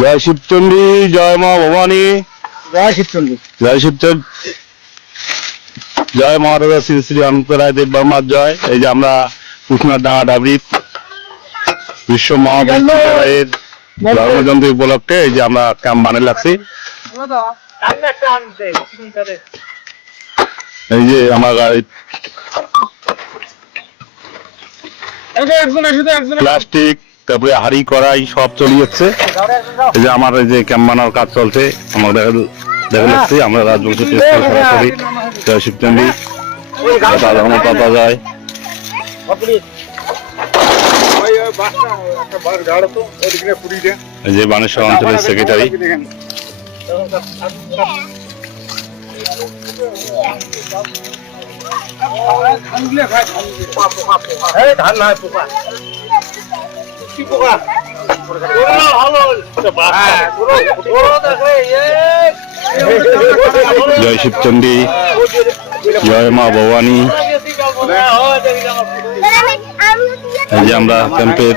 জয় শিবচন্ডী জয় মা ভবানী। জয় শিবচন্ডী। জয় শিবচন্ড। জয় মহারাজা শ্রী শ্রী অনন্তরায় দেব বর্মার জয়। এই যে আমরা কৃষ্ণার ডাঙা ডাবরিত বিশ্ব মহাবিদ্যালয়ের ধর্মজয়ন্তী উপলক্ষে এই যে আমরা ক্যাম্প বানিয়ে লাগছি এই যে আমার গাড়ি প্লাস্টিক তারপরে হাড়ি কড়াই সব চলে যাচ্ছে। এই যে আমার এই যে ক্যাম্প বানানোর কাজ চলছে আমার দেখা দেখা যাচ্ছে আমরা রাজবংশ সরাসরি শিবচন্ডী। দাদা ধর্ম পাতা যায়। এই যে বানেশ্বর অঞ্চলের সেক্রেটারি ধান নয় পোকা। কি পোকা? জয় শিবচন্ডী, জয় মা ভবানী। এই যে আমরা ক্যাম্পের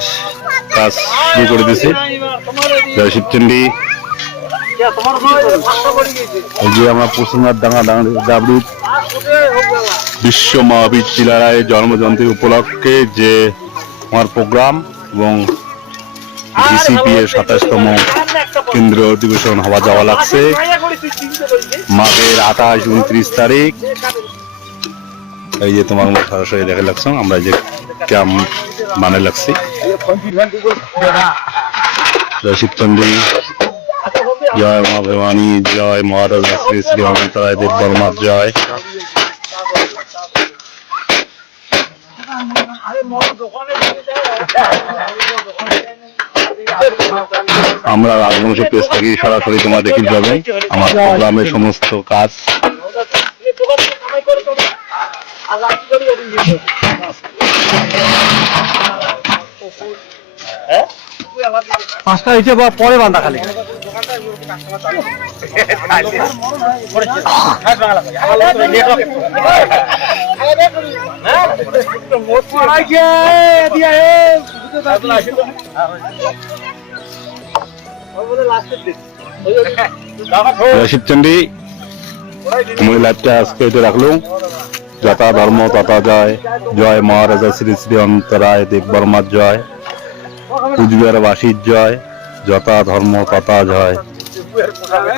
কাজ শুরু করে দিয়েছি। জয় শিবচন্ডী। এই যে আমরা পশ্চিমবঙ্গের ডাঙা বিশ্ব মহাবীর চিলারায় জন্মজয়ন্তী উপলক্ষে যে আমার প্রোগ্রাম এবং জিসিপি এর সাতাশতম কেন্দ্রীয় অধিবেশন হওয়া যাওয়া লাগছে। মাঘের আঠাশ উনত্রিশ তারিখ। এই যে তোমার সরাসরি দেখে লাগছো, আমরা যে ক্যাম্প মানে লাগছি। শিবচন্ডী জয় মা ভবানী, জয় মহারাজা শ্রী শ্রী অনন্তরায় দেব বর্মার জয়। আমরা রাজবংশ পেজ থেকে সরাসরি তোমরা দেখতে পাবে আমার প্রোগ্রামের সমস্ত কাজ। পাঁচটা হয়েছে বা পরে বান্ধা খালি। জয় শিবচন্ডী তুমি লাইভটা আজকে এটা রাখল। যথা ধর্ম তথা জয়। জয় মহারাজা শ্রী শ্রী অন্তরায় দেব বর্মার জয়। কুচবিহার বাসীর জয়। যথা ধর্ম, তথা জয়। otra vez.